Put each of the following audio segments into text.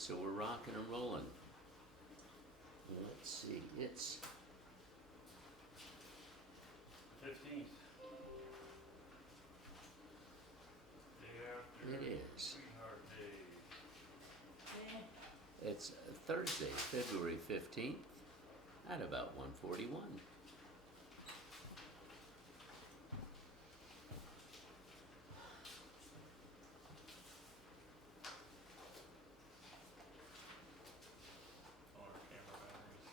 so we're rocking and rolling. Let's see, it's 15th. Day after. It is. Sweetheart Day. it's Thursday, February 15th, at about 1:41. On our camera batteries.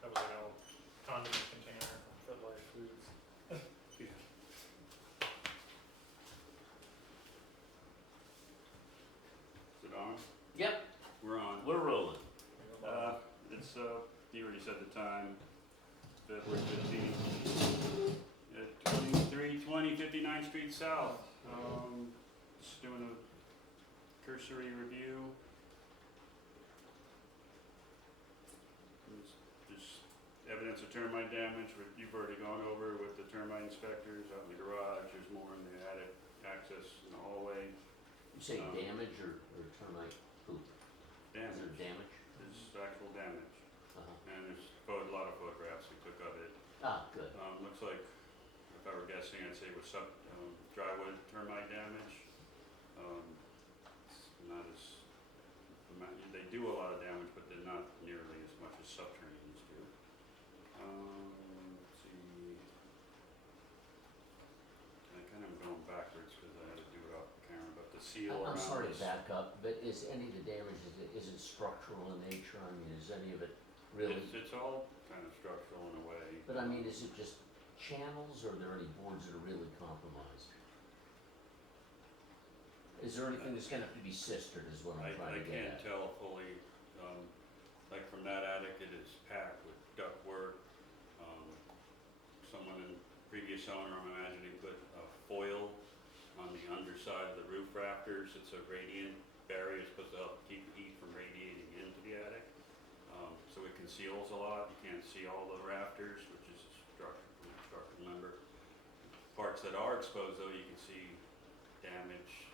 That was like a condiment container for live foods. Yeah. Is it on? Yep, We're on. we're rolling. It's, you already said the time, February 15th, at 2320 59th Street South. Just doing a cursory review. It's just evidence of termite damage, which you've already gone over with the termite inspectors out in the garage. There's more in the attic, access in the hallway. You say damage or termite poop? Is there Damage. damage? There's actual damage. Uh-huh. And there's a lot of photographs we took of it. Ah, good. Looks like, if I were guessing, I'd say it was some drywood termite damage. It's not as, they do a lot of damage, but they're not nearly as much as subterraneans do. Let's see. I kind of am going backwards because I had to do it off the camera, but the seal around I'm sorry to this- back up, but is any of the damage, is it structural in nature? I mean, is any of it really? It's all kind of structural in a way. But I mean, is it just channels, or are there any boards that are really compromised? Is there anything that's gonna have to be sistered, is what I'm I trying to get can't at? tell fully, like from that attic, it is packed with ductwork. Someone in previous owner, I'm imagining, put a foil on the underside of the roof rafters. It's a radiant barrier, it's supposed to help keep heat from radiating into the attic. So it conceals a lot, you can't see all the rafters, which is structural member. Parts that are exposed though, you can see damage.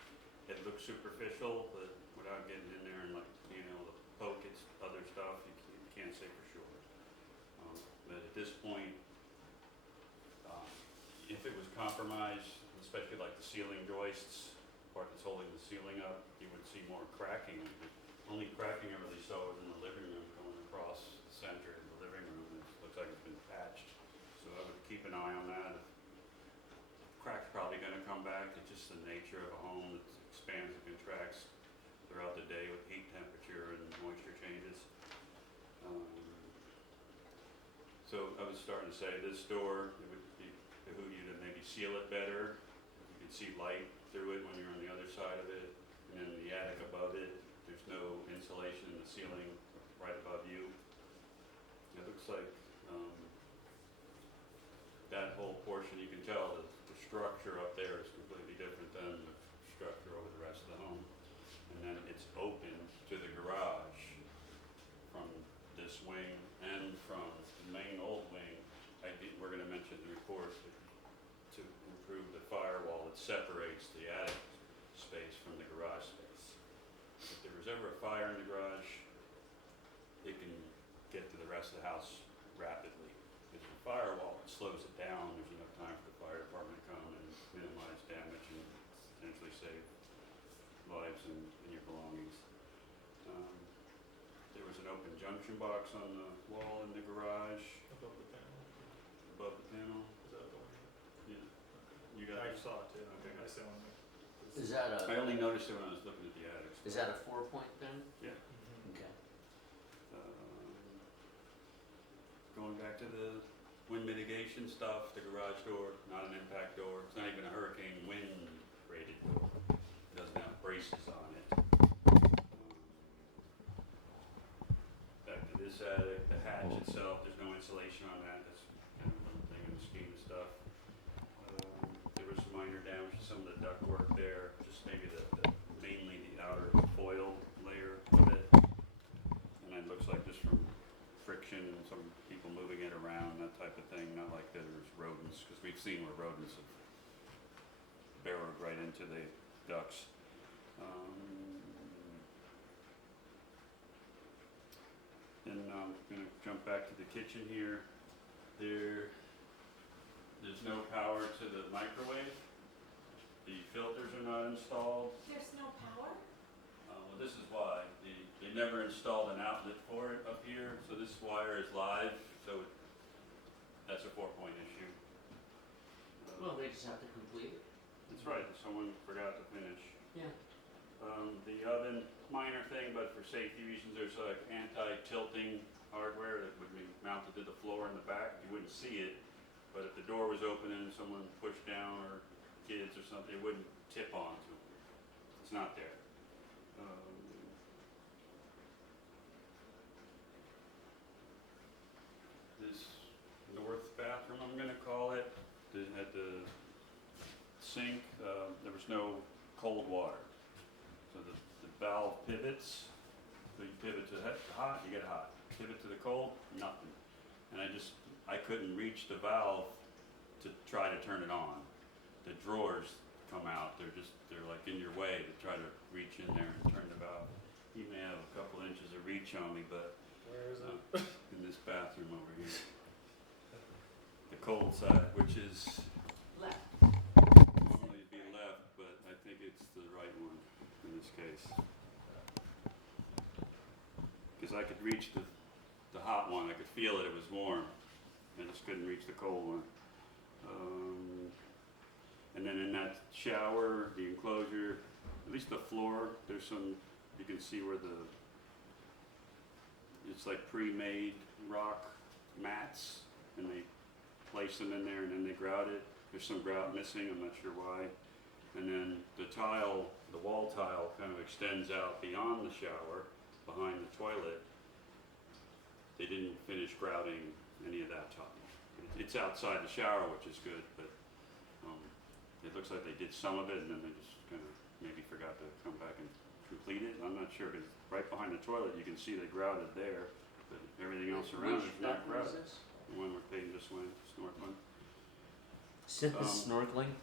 It looks superficial, but without getting in there and like, the poke, it's other stuff, you can't say for sure. But at this point, if it was compromised, especially like the ceiling joists, part that's holding the ceiling up, you would see more cracking. The only cracking I really saw was in the living room going across the center of the living room. It looks like it's been patched. So I would keep an eye on that. Crack's probably going to come back. It's just the nature of a home that expands and contracts throughout the day with heat, temperature, and moisture changes. So I was starting to say this door, it would behoove you to maybe seal it better. You can see light through it when you're on the other side of it. And then the attic above it, there's no insulation in the ceiling right above you. It looks like that whole portion, you can tell that the structure up there is completely different than the structure over the rest of the home. And then it's open to the garage from this wing and from the main old wing. We're going to mention in the report to improve the firewall that separates the attic space from the garage space. If there was ever a fire in the garage, it can get to the rest of the house rapidly. If the firewall, it slows it down. There's enough time for the fire department to come and minimize damage and potentially save lives and your belongings. There was an open junction box on the wall in the garage, Above the panel. above the panel. Is that the one? Yeah. You got I it? saw it too. Okay. I saw it. Is that I a, only noticed it when I was looking at the attics. is that a 4-point then? Yeah. Mhm. Okay. Going back to the wind mitigation stuff, the garage door, not an impact door. It's not even a hurricane wind rated door. It doesn't have braces on it. Back to this attic, the hatch itself, there's no insulation on that. That's kind of one thing in the scheme of stuff. There was some minor damage to some of the ductwork there, just maybe mainly the outer foil layer of it. And it looks like just from friction and some people moving it around, that type of thing, not like there's rodents, because we've seen where rodents have burrowed right into the ducts. And I'm gonna jump back to the kitchen here. There's no power to the microwave. The filters are not installed. There's no power? Well, this is why. They never installed an outlet for it up here, so this wire is live, so that's a 4-point issue. Well, they just have to complete it. That's right, someone forgot to finish. Yeah. The oven, minor thing, but for safety reasons, there's like anti-tilting hardware that would be mounted to the floor in the back. You wouldn't see it, but if the door was open and someone pushed down, or kids or something, it wouldn't tip onto it. It's not there. This north bathroom, I'm gonna call it, at the sink, there was no cold water. So the valve pivots, so you pivot to hot, you get hot. Pivot to the cold, nothing. And I couldn't reach the valve to try to turn it on. The drawers come out, they're like in your way to try to reach in there and turn the valve. You may have a couple inches of reach on me, but Where is it? in this bathroom over here. The cold side, which is Left. normally be left, but I think it's the right one in this case. Because I could reach the hot one, I could feel it was warm. I just couldn't reach the cold one. And then in that shower, the enclosure, at least the floor, there's some, you can see where it's like pre-made rock mats, and they place them in there and then they grout it. There's some grout missing, I'm not sure why. And then the tile, the wall tile kind of extends out beyond the shower, behind the toilet. They didn't finish grouting any of that tile. It's outside the shower, which is good, but it looks like they did some of it and then they just kind of maybe forgot to come back and complete it. I'm not sure, because right behind the toilet you can see they grouted there, but everything else around is not grouted. The one we're painting this way, this north one. Snorkeling?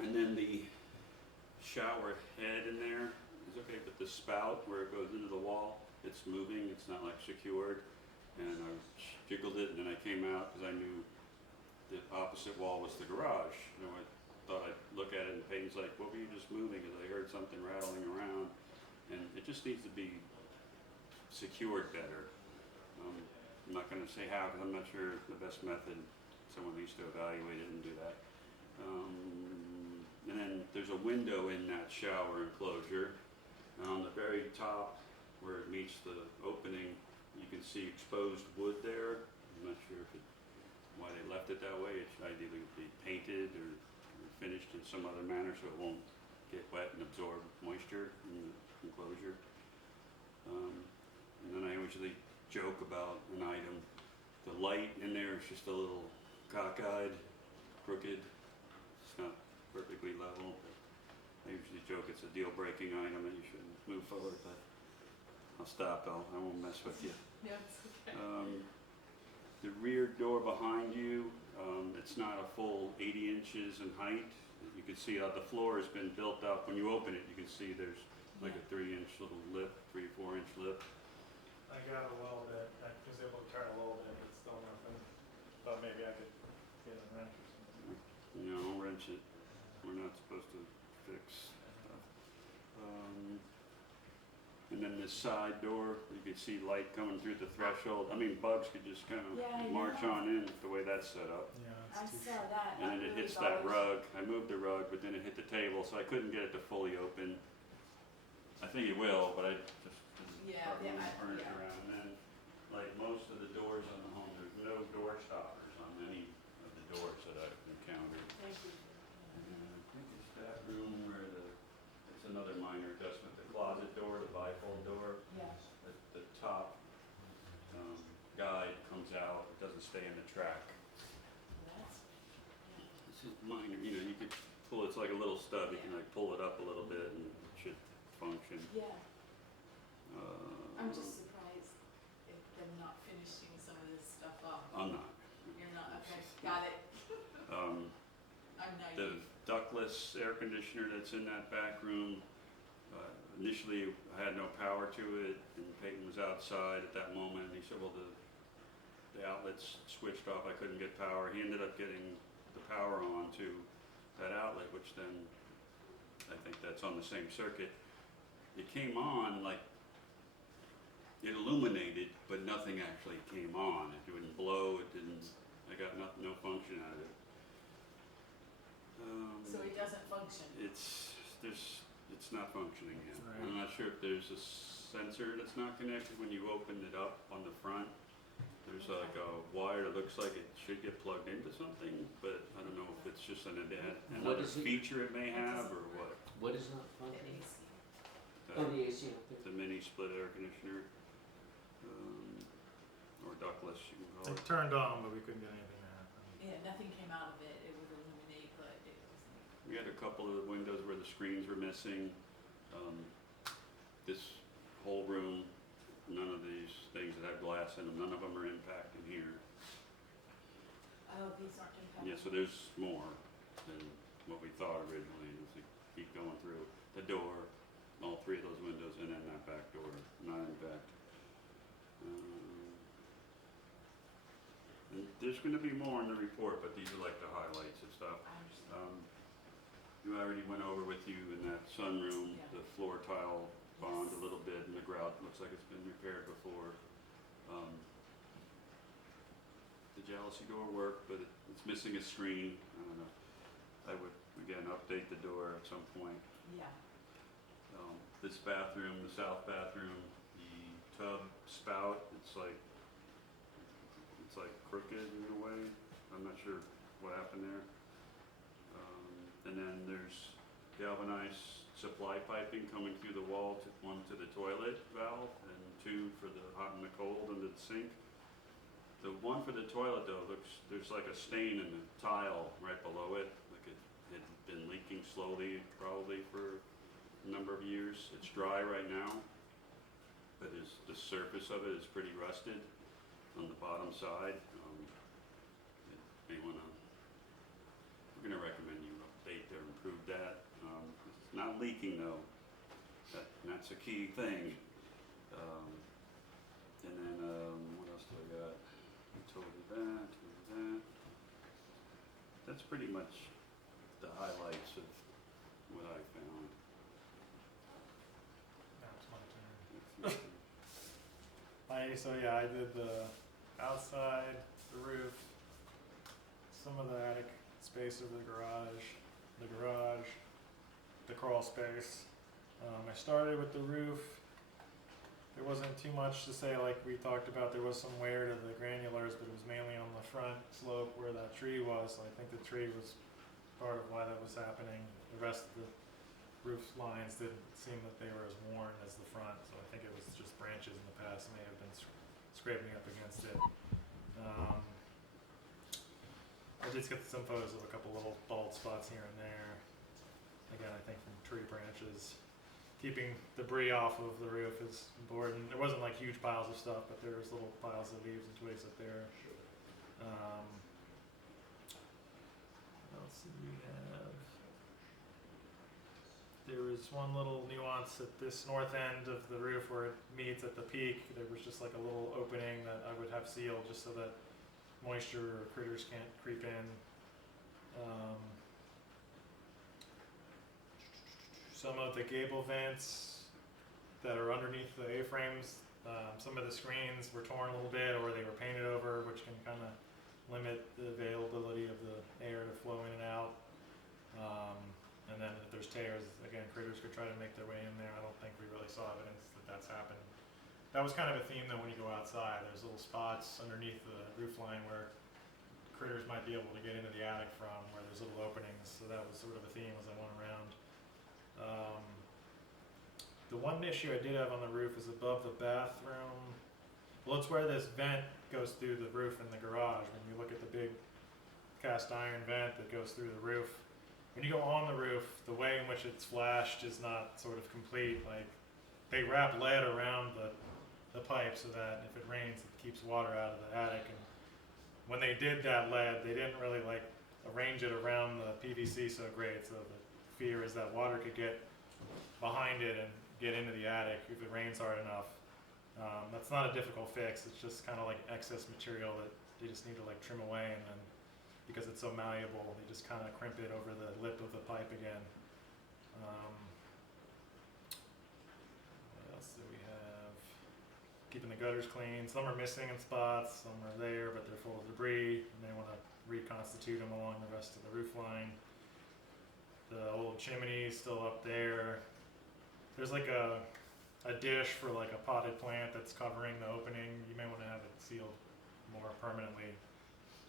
And then the shower head in there is okay, but the spout where it goes into the wall, it's moving, it's not like secured. And I jiggled it, and then I came out because I knew the opposite wall was the garage. You know, I thought I'd look at it, and Peyton's like, "What were you just moving?" Because I heard something rattling around, and it just needs to be secured better. I'm not going to say how, because I'm not sure the best method. Someone needs to evaluate it and do that. And then there's a window in that shower enclosure, and on the very top where it meets the opening, you can see exposed wood there. I'm not sure why they left it that way. It should ideally be painted or finished in some other manner so it won't get wet and absorb moisture in the enclosure. And then I usually joke about an item. The light in there is just a little cockeyed, crooked. It's not perfectly level. But I usually joke it's a deal-breaking item that you shouldn't move forward, but I'll stop. I won't mess with you. No, it's okay. The rear door behind you, it's not a full 80 inches in height. You can see how the floor has been built up. When you open it, you can see there's like a 3-inch little lip, 3 or 4-inch lip. I got a little bit, I was able to turn a little bit, but still nothing. But maybe I could get a wrench or something. You know, don't wrench it. We're not supposed to fix stuff. And then this side door, you can see light coming through the threshold. I mean, bugs could just kind of Yeah, I march know. on in the way that's set up. Yeah, I it's too saw that. And then it hits that rug. I moved the rug, but then it hit the table, so I couldn't get it to fully open. I think it will, but I just Yeah, start moving yeah, furniture yeah. around. And then, like most of the doors on the home, there's no door stoppers on any of the doors that I've encountered. Thank you. And I think it's that room where it's another minor adjustment. The closet door, the bifold door, Yeah. the top guide comes out. It doesn't stay in the track. That's, This is minor, you know, you could pull, it's like a little stub, you can like pull it up a little bit and it should function. yeah. I'm just surprised if they're not finishing some of this stuff up. I'm not. You're not, okay, got it. I'm The naive. ductless air conditioner that's in that back room, Initially, I had no power to it, and Peyton was outside at that moment, and he said, well, the outlets switched off, I couldn't get power. He ended up getting the power on to that outlet, which then, I think that's on the same circuit. It came on, like, it illuminated, but nothing actually came on. It wouldn't blow, it didn't, I got no function out of it. So it doesn't function. It's not functioning yet. Right. I'm not sure if there's a sensor that's not connected when you open it up on the front. There's like a wire that looks like it should get plugged into something, but I don't know if it's just another is it? feature it may have or what. What is not The functioning? AC. Oh, the AC up there. The mini split air conditioner, or ductless, you can call It it. turned on, but we couldn't get anything to happen. Yeah, nothing came out of it. It would illuminate, but it wasn't. We had a couple of the windows where the screens were missing. This whole room, none of these things that have glass in them, none of them are impacting here. Oh, these aren't impacted. Yeah, so there's more than what we thought originally, as we keep going through. The door, all three of those windows, and then that back door, not impact. And there's gonna be more in the report, but these are like the highlights of stuff. I understand. You already went over with you in that sunroom, Yeah. the floor tile bond Yes. a little bit, and the grout looks like it's been repaired before. The jealousy door worked, but it's missing a screen. I don't know. I would, again, update the door at some point. Yeah. This bathroom, the south bathroom, the tub spout, it's like crooked in a way. I'm not sure what happened there. And then there's galvanized supply piping coming through the wall, one to the toilet valve and two for the hot and the cold under the sink. The one for the toilet though, there's like a stain in the tile right below it, like it had been leaking slowly probably for a number of years. It's dry right now, but the surface of it is pretty rusted on the bottom side. We're gonna recommend you update or improve that. It's not leaking though, that's a key thing. And then, what else do I got? I told you that. That's pretty much the highlights of what I found. Now it's my turn. So yeah, I did the outside, the roof, some of the attic space of the garage, the crawl space. I started with the roof. There wasn't too much to say, like we talked about. There was some wear to the granulars, but it was mainly on the front slope where that tree was. So I think the tree was part of why that was happening. The rest of the roof lines didn't seem that they were as worn as the front, so I think it was just branches in the past may have been scraping up against it. I did get some photos of a couple little bald spots here and there. Again, I think from tree branches. Keeping debris off of the roof is important. There wasn't like huge piles of stuff, but there was little piles of leaves and twigs up there. What else did we have? There was one little nuance at this north end of the roof where it meets at the peak. There was just like a little opening that I would have sealed just so that moisture or critters can't creep in. Some of the gable vents that are underneath the A-frames, some of the screens were torn a little bit or they were painted over, which can kind of limit the availability of the air to flow in and out. And then if there's tears, again, critters could try to make their way in there. I don't think we really saw evidence that that's happened. That was kind of a theme though when you go outside. There's little spots underneath the roof line where critters might be able to get into the attic from, where there's little openings. So that was sort of a theme as I went around. The one issue I did have on the roof is above the bathroom. Well, it's where this vent goes through the roof in the garage. When you look at the big cast iron vent that goes through the roof, when you go on the roof, the way in which it's flashed is not sort of complete. Like they wrap lead around the pipe so that if it rains, it keeps water out of the attic. And when they did that lead, they didn't really like arrange it around the PVC so great. So the fear is that water could get behind it and get into the attic if it rains hard enough. That's not a difficult fix. It's just kind of like excess material that you just need to like trim away, and then because it's so malleable, they just kind of crimp it over the lip of the pipe again. What else do we have? Keeping the gutters clean. Some are missing in spots, some are there, but they're full of debris, and they want to reconstitute them along the rest of the roof line. The old chimney is still up there. There's like a dish for like a potted plant that's covering the opening. You may want to have it sealed more permanently.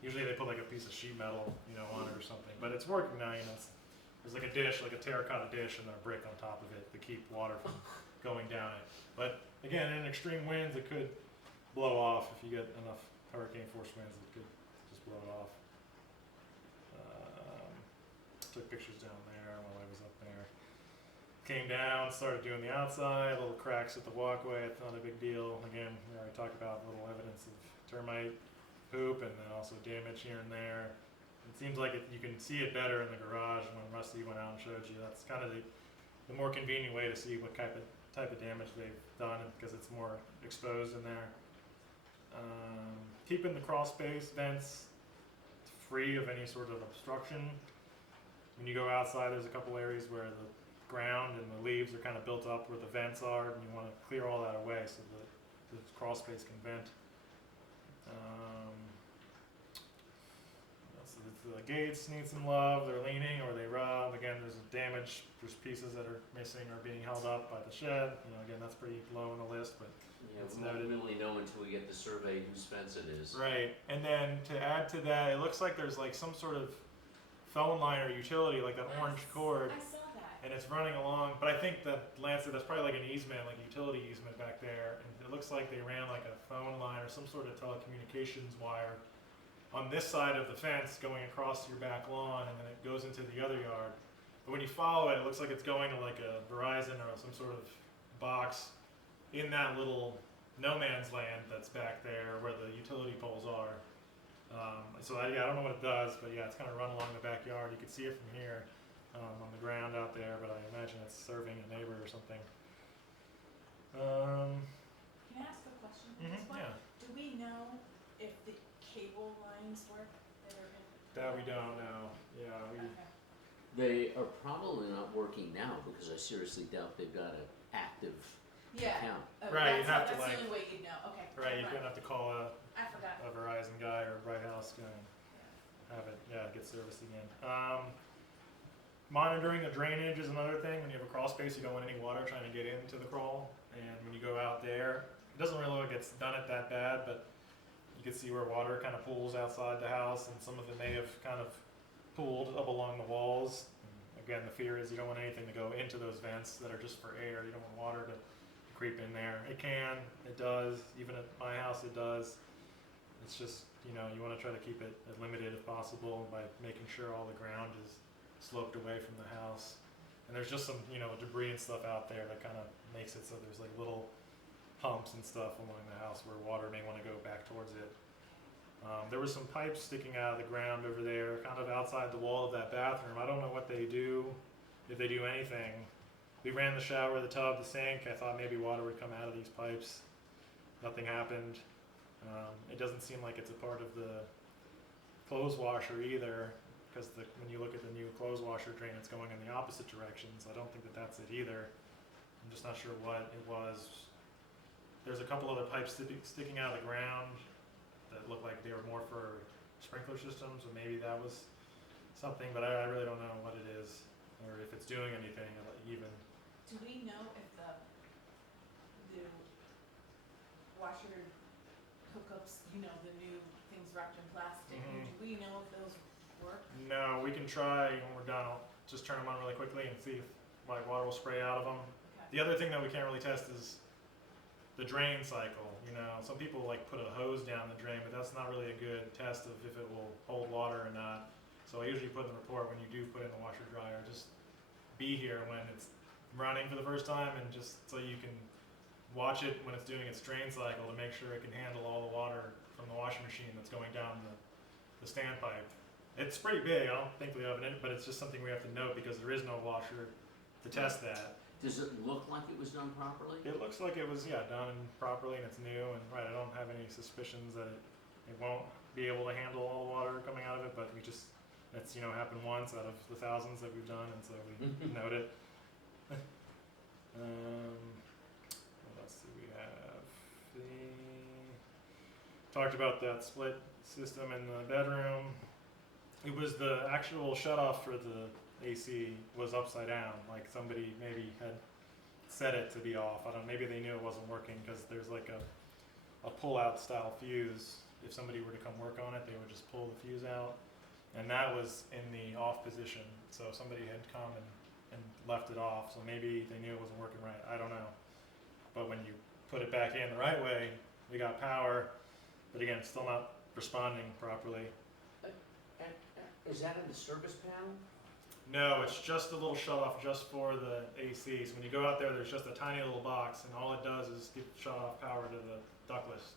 Usually they put like a piece of sheet metal, on it or something. But it's working now, There's like a dish, like a terracotta dish, and then a brick on top of it to keep water from going down it. But again, in extreme winds, it could blow off. If you get enough hurricane force winds, it could just blow it off. Took pictures down there while I was up there. Came down, started doing the outside, little cracks at the walkway. It's not a big deal. Again, we already talked about little evidence of termite poop and then also damage here and there. It seems like you can see it better in the garage when Rusty went out and showed you. That's kind of the more convenient way to see what type of damage they've done because it's more exposed in there. Keeping the crawl space vents free of any sort of obstruction. When you go outside, there's a couple areas where the ground and the leaves are kind of built up where the vents are, and you want to clear all that away so that the crawl space can vent. So the gates need some love. They're leaning or they rub. Again, there's damage. There's pieces that are missing or being held up by the shed. Again, that's pretty low on the list, but Yeah, it's we won't noted. really know until we get the survey whose fence it is. Right, and then to add to that, it looks like there's like some sort of phone line or utility, like that orange cord, I saw that. and it's running along. But I think that Lance said that's probably like an easement, like a utility easement back there, and it looks like they ran like a phone line or some sort of telecommunications wire on this side of the fence going across your back lawn, and then it goes into the other yard. But when you follow it, it looks like it's going to like a Verizon or some sort of box in that little no man's land that's back there where the utility poles are. So I don't know what it does, but yeah, it's kind of run along the backyard. You can see it from here on the ground out there, but I imagine it's serving a neighbor or something. Can I ask a question at this point? Yeah, Do we know if the cable lines work that are in? that we don't know. Yeah, Okay. They are probably not working now because I seriously doubt they've got an active Yeah. account. Right, you have to, That's like- the only way you'd know. Okay. right. You're right. gonna have to call a I forgot. Verizon guy or a Bright House guy and Yeah. have it, get service again. Monitoring the drainage is another thing. When you have a crawl space, you don't want any water trying to get into the crawl. And when you go out there, it doesn't really look like it's done it that bad, but you can see where water kind of pools outside the house, and some of it may have kind of pooled up along the walls. And again, the fear is you don't want anything to go into those vents that are just for air. You don't want water to creep in there. It can, it does. Even at my house, it does. It's just, you want to try to keep it as limited as possible by making sure all the ground is sloped away from the house. And there's just some, debris and stuff out there that kind of makes it so there's like little humps and stuff along the house where water may want to go back towards it. There were some pipes sticking out of the ground over there, kind of outside the wall of that bathroom. I don't know what they do, if they do anything. We ran the shower, the tub, the sink. I thought maybe water would come out of these pipes. Nothing happened. It doesn't seem like it's a part of the clothes washer either, because when you look at the new clothes washer drain, it's going in the opposite direction, so I don't think that that's it either. I'm just not sure what it was. There's a couple other pipes sticking out of the ground that look like they were more for sprinkler systems, or maybe that was something, but I really don't know what it is, or if it's doing anything even. Do we know if the washer hookups, the new things wrapped in plastic, Mhm. do we know if those work? No, we can try when we're done. I'll just turn them on really quickly and see if water will spray out of them. Okay. The other thing that we can't really test is the drain cycle. Some people like put a hose down the drain, but that's not really a good test of if it will hold water or not. So I usually put in the report when you do put in the washer dryer, just be here when it's running for the first time, and just so you can watch it when it's doing its drain cycle to make sure it can handle all the water from the washing machine that's going down the standpipe. It's pretty big. I don't think we have it in it, but it's just something we have to note because there is no washer to test that. Does it look like it was done properly? It looks like it was, yeah, done properly and it's new, and right, I don't have any suspicions that it won't be able to handle all the water coming out of it, but it's, happened once out of the thousands that we've done, and so we note it. What else do we have? Talked about that split system in the bedroom. It was the actual shutoff for the AC was upside down, like somebody maybe had set it to be off. I don't know, maybe they knew it wasn't working because there's like a pull-out style fuse. If somebody were to come work on it, they would just pull the fuse out. And that was in the off position, so somebody had come and left it off, so maybe they knew it wasn't working right. I don't know. But when you put it back in the right way, we got power, but again, it's still not responding properly. Is that in the service panel? No, it's just a little shut off just for the AC. So when you go out there, there's just a tiny little box, and all it does is give shut off power to the ductless.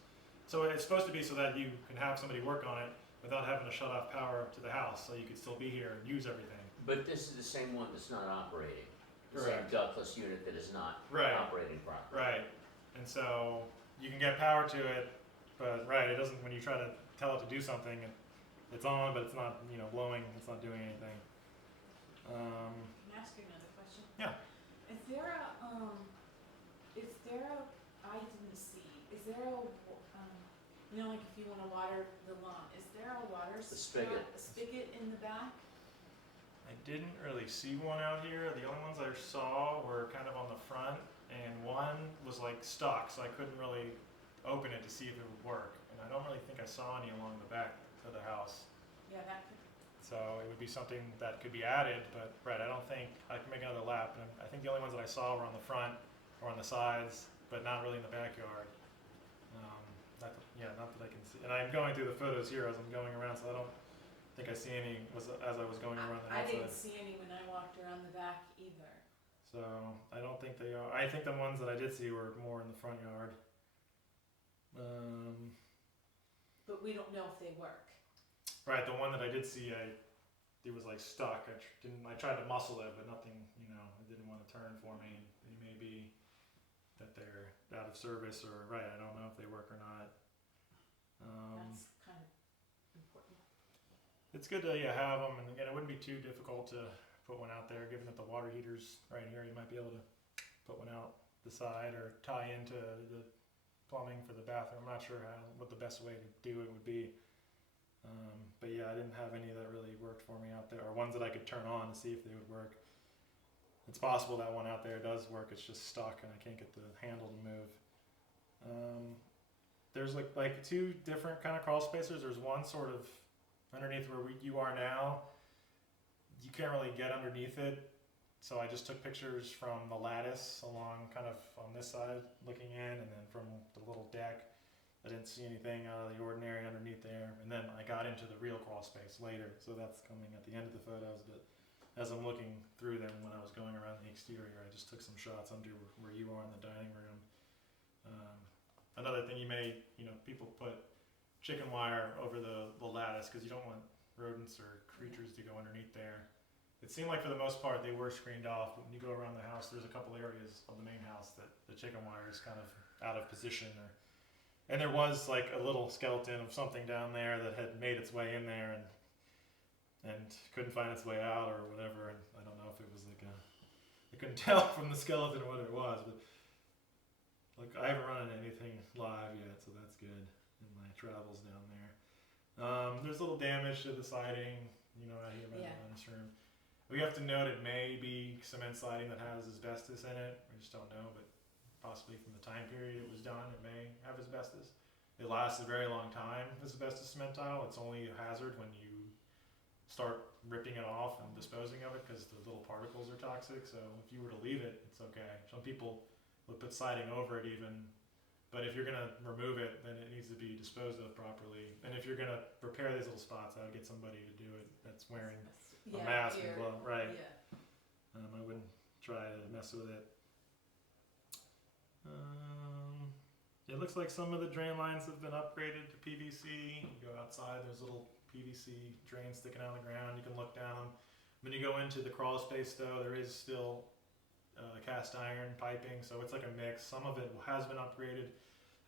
So it's supposed to be so that you can have somebody work on it without having to shut off power to the house, so you could still be here and use everything. But this is the same one that's not operating. The same Correct. ductless unit that is not Right. operating properly. Right. And so you can get power to it, but right, it doesn't, when you try to tell it to do something, it's on, but it's not, blowing, it's not doing anything. Can I ask you another question? Yeah. Is there I didn't see, is there like if you wanna water the lawn, is there a water spigot. a spigot in the back? I didn't really see one out here. The only ones I saw were kind of on the front, and one was like stuck, so I couldn't really open it to see if it would work. And I don't really think I saw any along the back of the house. Yeah, that could, So it would be something that could be added, but right, I don't think I can make another lap. And I think the only ones that I saw were on the front or on the sides, but not really in the backyard. Not that I can see. And I'm going through the photos here as I'm going around, so I don't think I see any as I was going around the I outside. didn't see any when I walked around the back either. So I don't think they are. I think the ones that I did see were more in the front yard. But we don't know if they work. Right, the one that I did see, it was like stuck. I tried to muscle it, but nothing. It didn't want to turn for me. It may be that they're out of service, or right. I don't know if they work or not. That's kind of important. It's good to have them, and again, it wouldn't be too difficult to put one out there. Given that the water heater's right here, you might be able to put one out the side or tie into the plumbing for the bathroom. I'm not sure what the best way to do it would be. But yeah, I didn't have any that really worked for me out there, or ones that I could turn on to see if they would work. It's possible that one out there does work, it's just stuck and I can't get the handle to move. There's like two different kind of crawl spacers. There's one sort of underneath where you are now. You can't really get underneath it, so I just took pictures from the lattice along kind of on this side looking in, and then from the little deck. I didn't see anything out of the ordinary underneath there, and then I got into the real crawl space later, so that's coming at the end of the photos. But as I'm looking through them when I was going around the exterior, I just took some shots under where you are in the dining room. Another thing people put chicken wire over the lattice because you don't want rodents or creatures to go underneath there. It seemed like for the most part they were screened off, but when you go around the house, there's a couple areas of the main house that the chicken wire is kind of out of position. And there was like a little skeleton of something down there that had made its way in there and couldn't find its way out or whatever. And I don't know if it was I couldn't tell from the skeleton what it was, but I haven't run into anything live yet, so that's good in my travels down there. There's a little damage to the siding, out here by the honest room. We have to note it may be cement siding that has asbestos in it. We just don't know, but possibly from the time period it was done, it may have asbestos. It lasts a very long time, asbestos cement tile. It's only a hazard when you start ripping it off and disposing of it because the little particles are toxic. So if you were to leave it, it's okay. Some people would put siding over it even, but if you're gonna remove it, then it needs to be disposed of properly. And if you're gonna repair these little spots, I would get somebody to do it that's wearing a mask and glove, right? Yeah. I wouldn't try to mess with it. It looks like some of the drain lines have been upgraded to PVC. You go outside, there's little PVC drains sticking out of the ground. You can look down. When you go into the crawl space though, there is still cast iron piping, so it's like a mix. Some of it has been upgraded,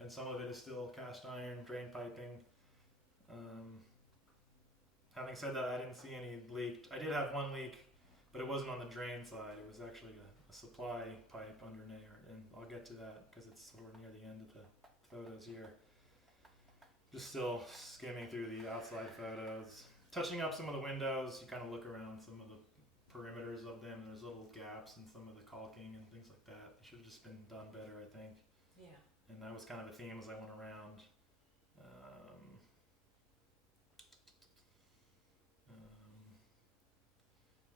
and some of it is still cast iron drain piping. Having said that, I didn't see any leak. I did have one leak, but it wasn't on the drain side. It was actually a supply pipe under there, and I'll get to that because it's sort of near the end of the photos here. Just still skimming through the outside photos, touching up some of the windows. You kind of look around some of the perimeters of them. There's little gaps in some of the caulking and things like that. It should have just been done better, I think. Yeah. And that was kind of a theme as I went around.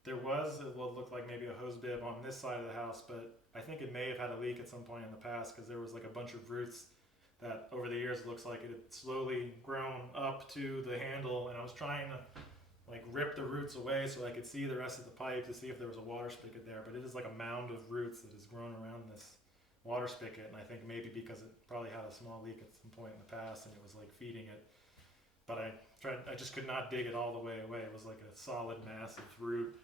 There was what looked like maybe a hose bib on this side of the house, but I think it may have had a leak at some point in the past because there was like a bunch of roots that over the years it looks like it had slowly grown up to the handle, and I was trying to like rip the roots away so I could see the rest of the pipe to see if there was a water spigot there, but it is like a mound of roots that has grown around this water spigot, and I think maybe because it probably had a small leak at some point in the past and it was like feeding it, but I just could not dig it all the way away. It was like a solid massive root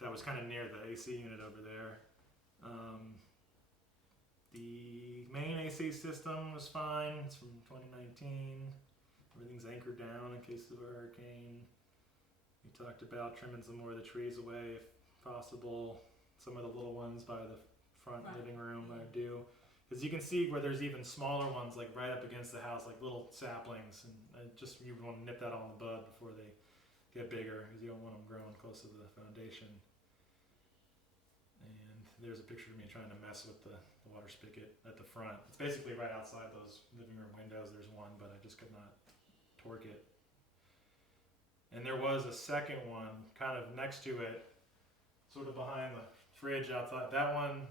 that was kind of near the AC unit over there. The main AC system was fine. It's from 2019. Everything's anchored down in case of a hurricane. We talked about trimming some more of the trees away if possible. Some of the little ones by the front living room I do. Because you can see where there's even smaller ones like right up against the house, like little saplings. And you want to nip that all in the bud before they get bigger because you don't want them growing close to the foundation. And there's a picture of me trying to mess with the water spigot at the front. It's basically right outside those living room windows. There's one, but I just could not torque it. And there was a second one kind of next to it, sort of behind the fridge outside. That one,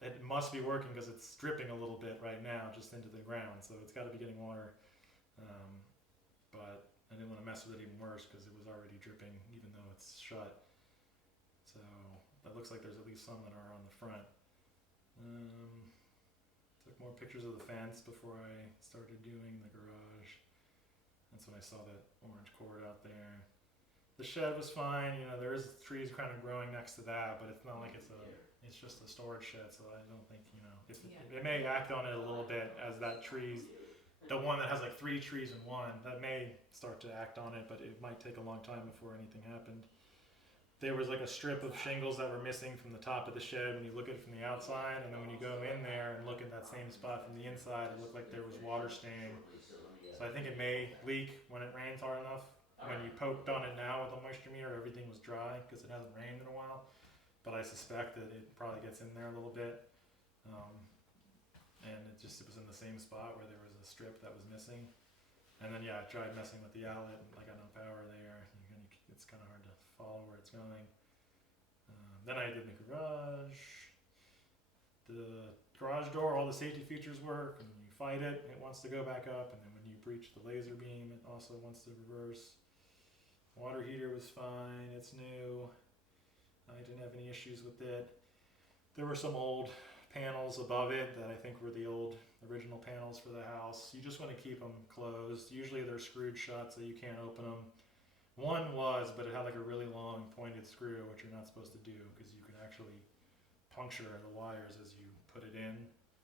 it must be working because it's dripping a little bit right now just into the ground. So it's got to be getting water. But I didn't want to mess with it even worse because it was already dripping even though it's shut. So that looks like there's at least some that are on the front. Took more pictures of the fence before I started doing the garage. That's when I saw that orange cord out there. The shed was fine. You know, there is trees kind of growing next to that, but it's not like it's just a storage shed. So I don't think, you know, it may act on it a little bit as that trees, the one that has like 3 trees in one, that may start to act on it, but it might take a long time before anything happened. There was like a strip of shingles that were missing from the top of the shed when you look at it from the outside, and then when you go in there and look at that same spot from the inside, it looked like there was water staining. So I think it may leak when it rains hard enough. When you poked on it now with a moisture meter, everything was dry because it hasn't rained in a while. But I suspect that it probably gets in there a little bit. And it was in the same spot where there was a strip that was missing. And then I tried messing with the outlet, and I got no power there. It's kind of hard to follow where it's going. Then I did the garage. The garage door, all the safety features work, and you fight it, it wants to go back up, and then when you breach the laser beam, it also wants to reverse. Water heater was fine, it's new. I didn't have any issues with it. There were some old panels above it that I think were the old original panels for the house. You just want to keep them closed. Usually they're screwed shut so you can't open them. One was, but it had like a really long pointed screw, which you're not supposed to do because you can actually puncture the wires as you put it in.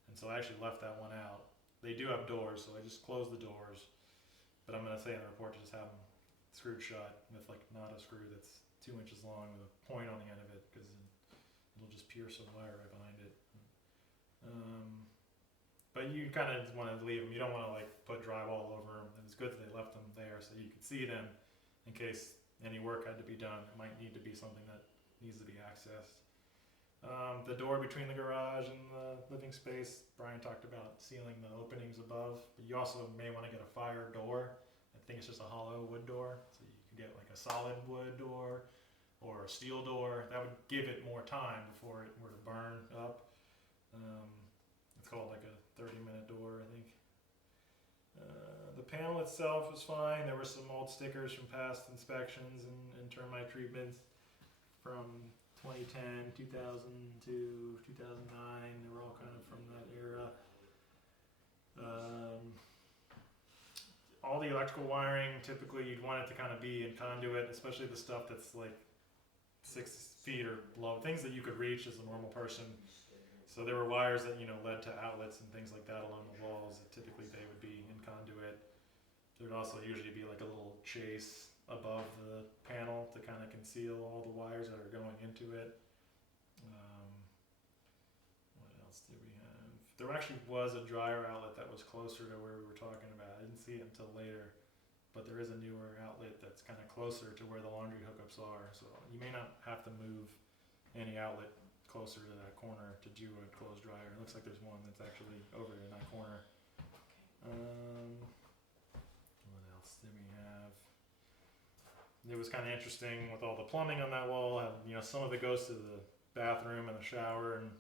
And so I actually left that one out. They do have doors, so I just closed the doors. But I'm going to say in the report to just have them screwed shut with like not a screw that's 2 inches long with a point on the end of it because it'll just pierce a wire right behind it. But you kind of want to leave them. You don't want to like put drywall over them. It was good that they left them there so you could see them in case any work had to be done. It might need to be something that needs to be accessed. The door between the garage and the living space, Brian talked about sealing the openings above, but you also may want to get a fire door. I think it's just a hollow wood door, so you can get like a solid wood door or a steel door. That would give it more time before it were to burn up. It's called like a 30-minute door, I think. The panel itself was fine. There were some old stickers from past inspections and termite treatments from 2010, 2002, 2009. They were all kind of from that era. All the electrical wiring, typically you'd want it to kind of be in conduit, especially the stuff that's like 6 feet or below, things that you could reach as a normal person. So there were wires that, led to outlets and things like that along the walls. Typically they would be in conduit. There'd also usually be like a little chase above the panel to kind of conceal all the wires that are going into it. What else did we have? There actually was a dryer outlet that was closer to where we were talking about. I didn't see it until later, but there is a newer outlet that's kind of closer to where the laundry hookups are. So you may not have to move any outlet closer to that corner to do a clothes dryer. It looks like there's one that's actually over in that corner. What else did we have? It was kind of interesting with all the plumbing on that wall. How, some of it goes to the bathroom and the shower, and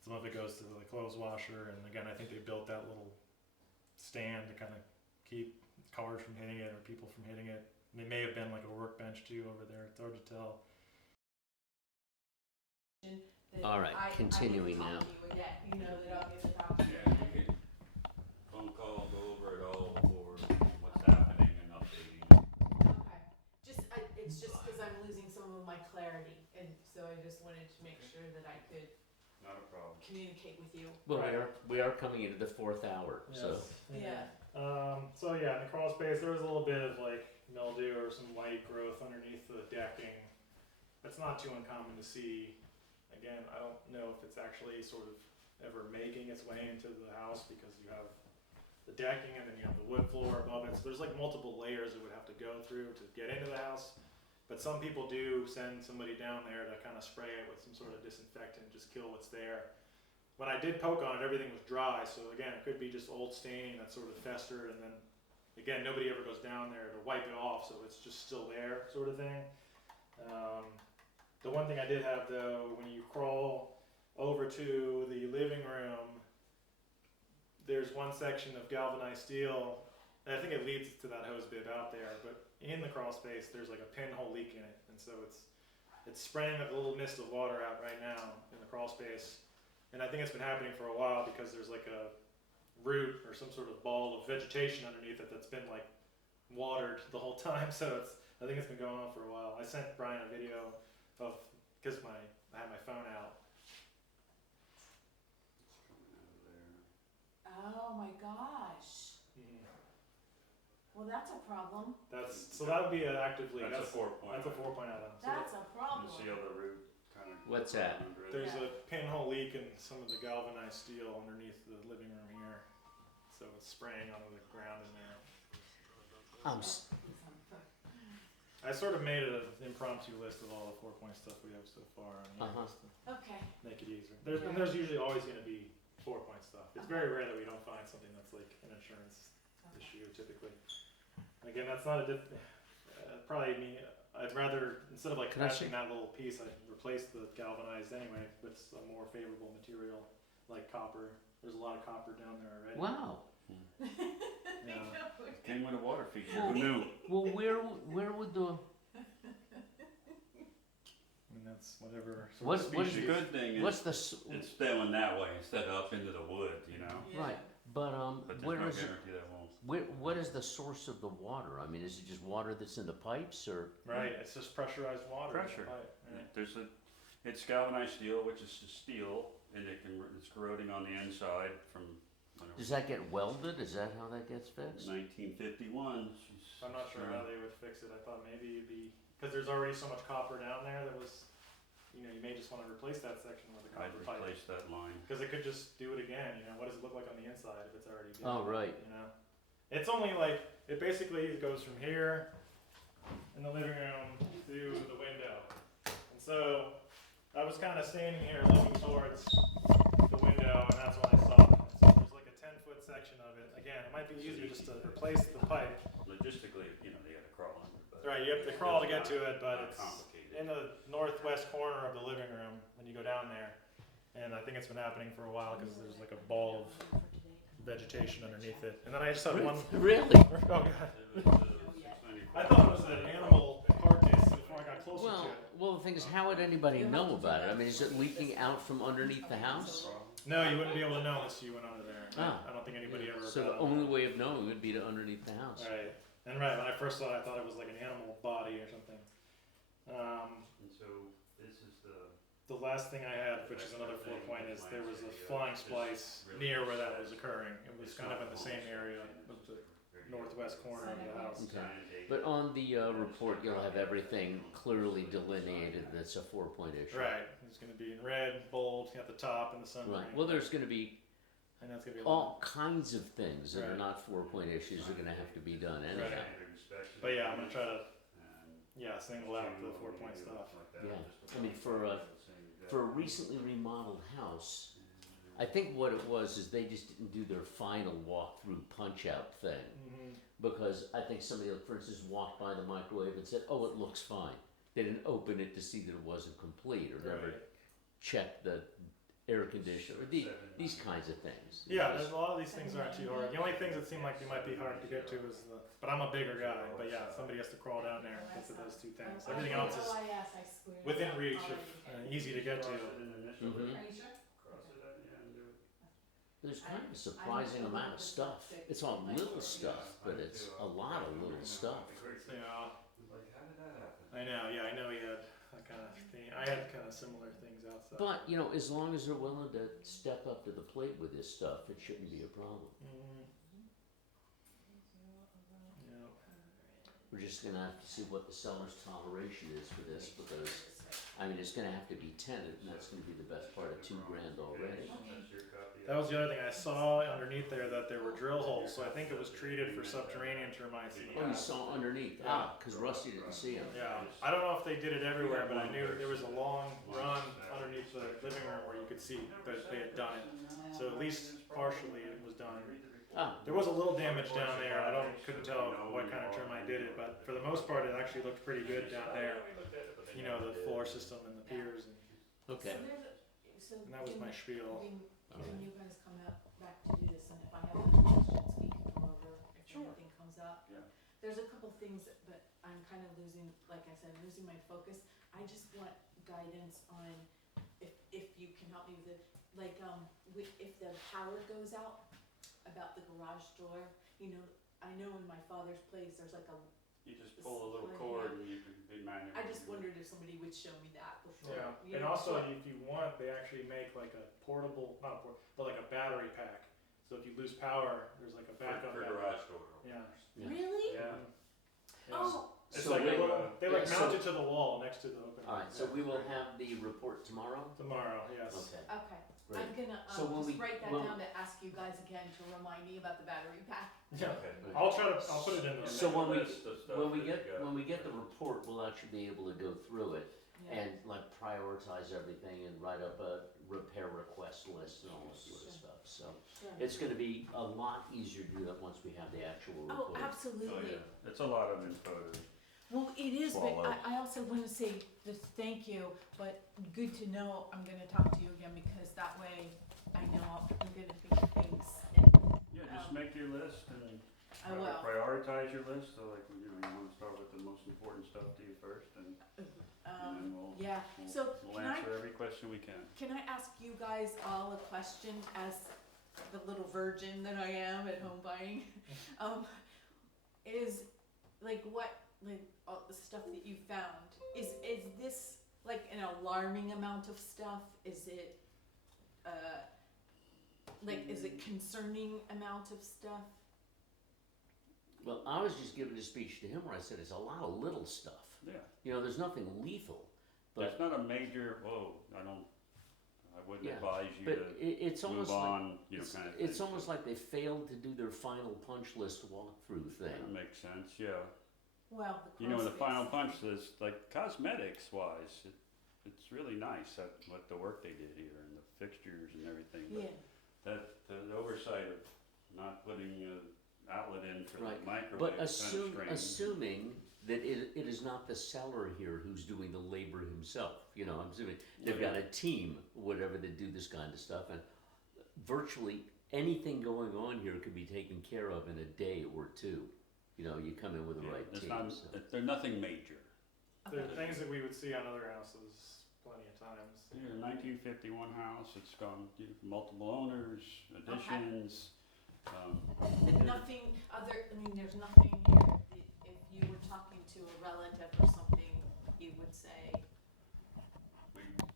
some of it goes to the clothes washer. And again, I think they built that little stand to kind of keep cars from hitting it or people from hitting it. And they may have been like a workbench too over there. It's hard to tell. All right, continuing now. Again, that I'll get a copy. Yeah, you could phone call, go over it all for what's happening and updating. Okay, it's just because I'm losing some of my clarity, and so I just wanted to make sure that I could Not a problem. communicate with you. Well, Right. we are coming into the 4th hour, so. Yeah. So yeah, in the crawl space, there was a little bit of like mildew or some white growth underneath the decking. That's not too uncommon to see. Again, I don't know if it's actually sort of ever making its way into the house because you have the decking and then you have the wood floor above it. So there's like multiple layers it would have to go through to get into the house. But some people do send somebody down there to kind of spray it with some sort of disinfectant, just kill what's there. When I did poke on it, everything was dry. So again, it could be just old staining that sort of festered, and then again, nobody ever goes down there to wipe it off, so it's just still there, sort of thing. The one thing I did have though, when you crawl over to the living room, there's one section of galvanized steel, and I think it leads to that hose bib out there, but in the crawl space there's like a pinhole leak in it, and so it's spraying a little mist of water out right now in the crawl space. And I think it's been happening for a while because there's like a root or some sort of ball of vegetation underneath it that's been like watered the whole time, so I think it's been going on for a while. I sent Brian a video of, because I had my phone out. It's coming out of there. Oh my gosh. Well, that's a problem. So that would be an actively. That's a 4-point. That's a 4-point item. So That's a problem. You see how the root kind of. What's that? under it? there's Yeah. a pinhole leak in some of the galvanized steel underneath the living room here, so it's spraying onto the ground in there. I sort of made an impromptu list of all the 4-point stuff we have so far on here, just to Okay. make it easier. There's usually always going to be 4-point stuff. It's very rare that we don't find something that's like an insurance issue typically. And again, that's not probably me. I'd rather, instead of like Can I patching that little piece, I'd replace the galvanized anyway with a more favorable material like copper. There's a lot of copper down there already. Wow. Yeah. Came with a water feature. Who knew? Well, where would the I mean, that's whatever sort What- of what is species. The good thing what's is the s- it's spilling that way instead of up into the wood, Yeah. right? But But where there's is no it? guarantee that won't. What is the source of the water? I mean, is it just water that's in the pipes, or Right, it's just pressurized water. in the Pressure. pipe, right. It's galvanized steel, which is just steel, and it's corroding on the inside from does that get welded? Is that how that gets fixed? 1951. I'm not sure how they would fix it. I thought maybe it'd be, because there's already so much copper down there that was, you may just want to replace that section with a I'd copper pipe. replace that line. Because it could just do it again, what does it look like on the inside if it's already done? Oh, right. It's only like, it basically goes from here in the living room to the window. And so, I was kind of standing here looking towards the window, and that's when I saw it. So there's like a 10-foot section of it. Again, it might be easier just to replace the pipe. Logistically, they gotta crawl under, but. Right, you have to crawl to get to it, but Not it's complicated. in the northwest corner of the living room when you go down there. And I think it's been happening for a while because there's like a ball of vegetation underneath it. And then I just had one. Really? Oh god. It was, I thought it was an animal carcass before I got closer to it. Well, the thing is, how would anybody know about it? I mean, is it leaking out from underneath the house? No, you wouldn't be able to know unless you went under there. Oh. I don't think anybody ever. So the got under only way of knowing would be to underneath the house. there. Right. And right when I first saw it, I thought it was like an animal body or something. And so this is The last thing I had, which is another 4-point, is there was a flying splice near where that was occurring. It was kind of in the same area of the northwest corner of the house. Okay. But on the report, you'll have everything clearly delineated that's a 4-point issue. Right, it's gonna be in red, bold, at the top, and the sun. Right, well, there's gonna be And that's gonna be a all lot. kinds of things that are Right. not 4-point issues are gonna have to be done anyhow. Right. But yeah, I'm gonna try to, single out the 4-point stuff. Yeah, I mean, for a recently remodeled house, I think what it was is they just didn't do their final walkthrough punch-out thing. Mm-hmm. Because I think somebody, for instance, walked by the microwave and said, oh, it looks fine. They didn't open it to see that it wasn't complete, or never Right. checked the air conditioner, or these kinds of things. Yeah, there's a lot of these things aren't too hard. The only things that seem like they might be hard to get to is but I'm a bigger guy, but yeah, somebody has to crawl down there and get to those 2 things. Everything else is within reach of, easy to get to. Mhm. Are you sure? There's kind of a surprising amount of stuff. It's all little stuff, but it's a lot of little stuff. Yeah, Like, how did that happen? I know. Yeah, I know he had that kind of thing. I had kind of similar things outside. But, you know, as long as they're willing to step up to the plate with this stuff, it shouldn't be a problem. Mhm. Yeah. We're just gonna have to see what the seller's toleration is for this, because, I mean, it's gonna have to be tenant, and that's gonna be the best part of $2,000 already. That was the other thing I saw underneath there that were drill holes, so I think it was treated for subterranean termites in the Oh, you past. saw underneath, cause Rusty didn't see them. Yeah, I don't know if they did it everywhere, but I knew there was a long run underneath the living room where you could see that they had done it. So at least partially it was done. Ah, There was a little damage down there. Couldn't tell what kind of termite did it, but for the most part, it actually looked pretty good down there. You know, the floor system and the piers, okay. and that was my spiel. When you guys come back to do this, and if I have any questions, we can go over if anything comes up. Yeah. There's a couple things that I'm kind of losing, like I said, losing my focus. I just want guidance on if you can help me with it, like, if the power goes out, about the garage door, you know, I know in my father's place, there's like You just pull a little cord and you can be manual. I just wondered if somebody would show me that before. Yeah, you and know, also so- if you want, they actually make like a portable, not a portable, but like a battery pack. So if you lose power, there's like a backup For battery. garage door. Yeah. Yeah. Really? Yeah. Yeah. Oh, It's So like a we- little, they like yeah, mount so- it to the wall next to the opening. Alright, so we will have the report tomorrow? Tomorrow, yes. Okay, okay. great. I'm gonna, So when just we- write that when- down to ask you guys again to remind me about the battery pack. Yeah. Okay. I'll put it in there. So when we, List of stuff when we that get, you got. when we get the report, we'll actually be able to go through it Yeah. and like prioritize everything and write up a repair request list and all that sort of Sure. stuff, so. Sure. It's gonna be a lot easier to do that once we have the actual Oh, report. Oh, absolutely. yeah, it's a lot of info. Well, it is, but Swallow. I also want to say just thank you, but good to know I'm gonna talk to you again, because that way I know I'm gonna think things, and Yeah, just make your list and I will. prioritize your list, so like, you know, you wanna start with the most important stuff to you first, and then we'll, Yeah, so we'll can I, answer every question we can. can I ask you guys all a question as the little virgin that I am at home buying? Is, like, all the stuff that you found, is this like an alarming amount of stuff? Is it, is it concerning amount of stuff? Well, I was just giving a speech to him where I said it's a lot of little stuff. Yeah, You know, there's nothing lethal, that's but, not a major, I wouldn't Yeah, advise you but to it's move almost like, on, you know, kind of thing. it's almost like they failed to do their final punch list walkthrough That thing. makes sense, yeah. Well, the You know, in the CrossFits. final punch list, like cosmetics wise, it's really nice what the work they did here and the fixtures and everything. Yeah, But the oversight of not putting an outlet in for the Right. microwave But is kind of strange. assuming that it is not the seller here who's doing the labor himself, you know, I'm assuming they've got a team, whatever, that do this kind of stuff, and virtually anything going on here could be taken care of in a day or two. You know, you come in with the Yeah, right there's team, not- so. There's nothing major. There are things that we would see on other houses plenty of times. Here, 1951 house, it's gone multiple owners, additions. but nothing other, I mean, there's nothing here, if you were talking to a relative or something, you would say,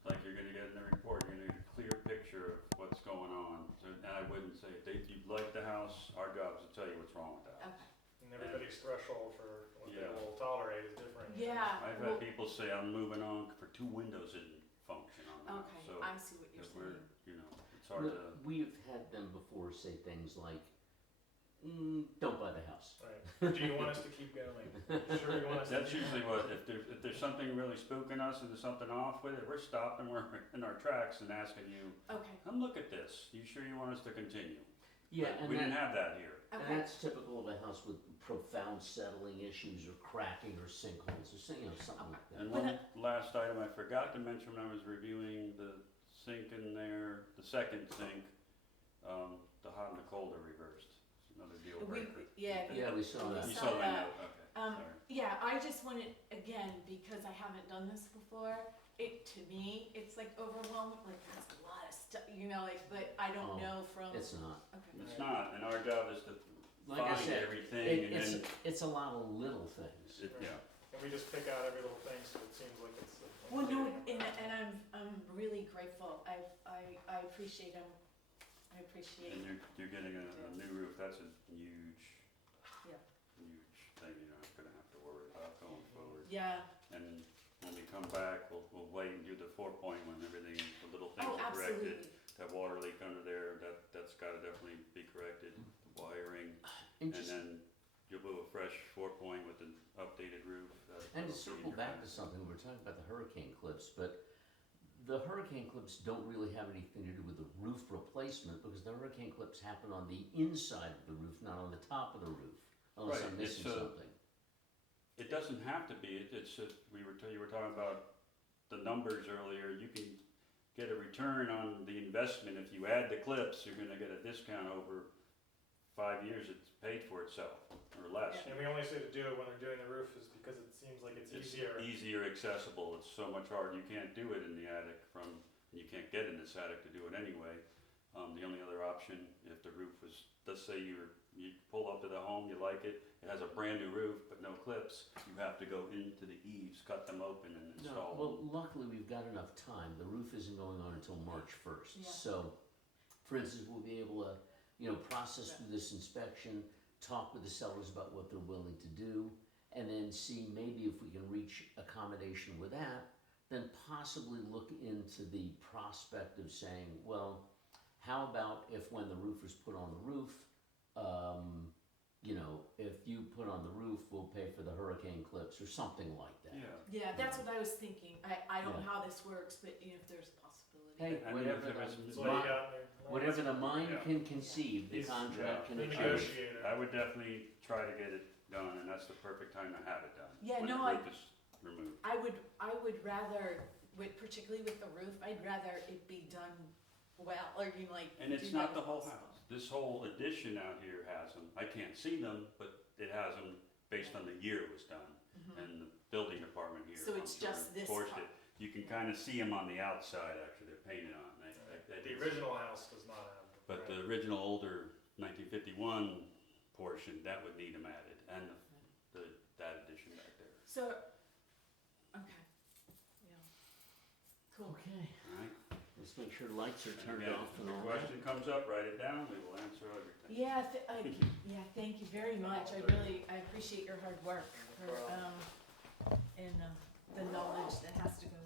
Like you're gonna get in the report, you're gonna get a clear picture of what's going on. So, and I wouldn't say, if you like the house, our job is to tell you what's wrong with the house. okay, And everybody's threshold for what they Yeah. will tolerate is different. you know. yeah, I've well, had people say, I'm moving on for 2 windows didn't function on the house. okay, So, I see what you're if we're, saying. you know, it's hard Look, to, we've had them before say things like, don't buy the house. Right. Or do you want us to keep going? You sure you want us to that's keep usually going? what, if there's something really spooking us and there's something off with it, we're stopping, we're in our tracks and asking you, Okay, come look at this, you sure you want us to continue? Yeah, But and we didn't that, have that here. and okay, that's typical of a house with profound settling issues or cracking or sinkholes or something like that. And But one last item I forgot to mention when I was reviewing the sink in there, the second sink, the hot and the cold are reversed. It's another deal breaker. yeah, Yeah, we saw that. You saw saw my that. note, okay, Um, sorry. yeah, I just wanted, again, because I haven't done this before, to me, it's like overwhelming, like that's a lot of stuff, you know, like, but I Oh, don't know from, It's not. okay, It's not, and our job is to Like I find said, everything and then, it's a lot of little things. yeah. And we just pick out every little thing, so it seems like it's. well, no, and I'm really grateful, I appreciate them, I appreciate, And you're getting a new roof, that's a huge, Yeah. huge thing you're not gonna have to worry about going forward. yeah, And when we come back, we'll wait and do the 4-point when everything, the little things oh, are corrected. absolutely, That water leak under there, that's gotta definitely be corrected, the wiring, And and just, then you'll do a fresh 4-point with an updated roof. and to that'll be circle your back to fence. something, we were talking about the hurricane clips, but the hurricane clips don't really have anything to do with the roof replacement, because the hurricane clips happen on the inside of the roof, not on the top of the roof, unless Right, I'm missing it's, something. It doesn't have to be, you were talking about the numbers earlier, you can get a return on the investment, if you add the clips, you're gonna get a discount over 5 years, it's paid for itself, or less. And we only say to do it when they're doing the roof is because it seems like it's easier. Easier accessible, it's so much harder, you can't do it in the attic you can't get in this attic to do it anyway. The only other option, if the roof was, let's say you pull up to the home, you like it, it has a brand new roof, but no clips, you have to go into the eaves, cut them open and No, install them. well, luckily, we've got enough time, the roof isn't going on until March first. Yeah. So, for instance, we'll be able to, process through this inspection, talk with the sellers about what they're willing to do, and then see maybe if we can reach accommodation with that, then possibly look into the prospect of saying, well, how about if when the roof is put on the roof, if you put on the roof, we'll pay for the hurricane clips or something like that. yeah, that's what I was thinking, I don't know Yeah. how this works, but if there's a possibility. Hey, I mean, whatever if there was- the, That's what you got in there. whatever the mind Yeah. can conceive, the He's- contract can The achieve. negotiator. I would definitely try to get it done, and that's the perfect time to have it done. Yeah, when no, the roof is removed. I would rather, particularly with the roof, I'd rather it be done well, or And it's do not that the whole also. house. This whole addition out here has them. I can't see them, but it has them based on the year it was done. Mhm. And the building department here. So I'm it's sure, just this enforced part. it. You can kind of see them on the outside, actually, they're painted on. The original house does not have. But the original older 1951 portion, that would need them added, and that addition back there. So, okay, yeah, cool. Okay, All right? let's make sure lights are turned Again, off and if all a that. question comes up, write it down, we will answer everything. Yeah, thank you very much, I appreciate your hard work, for, and, the knowledge that has to go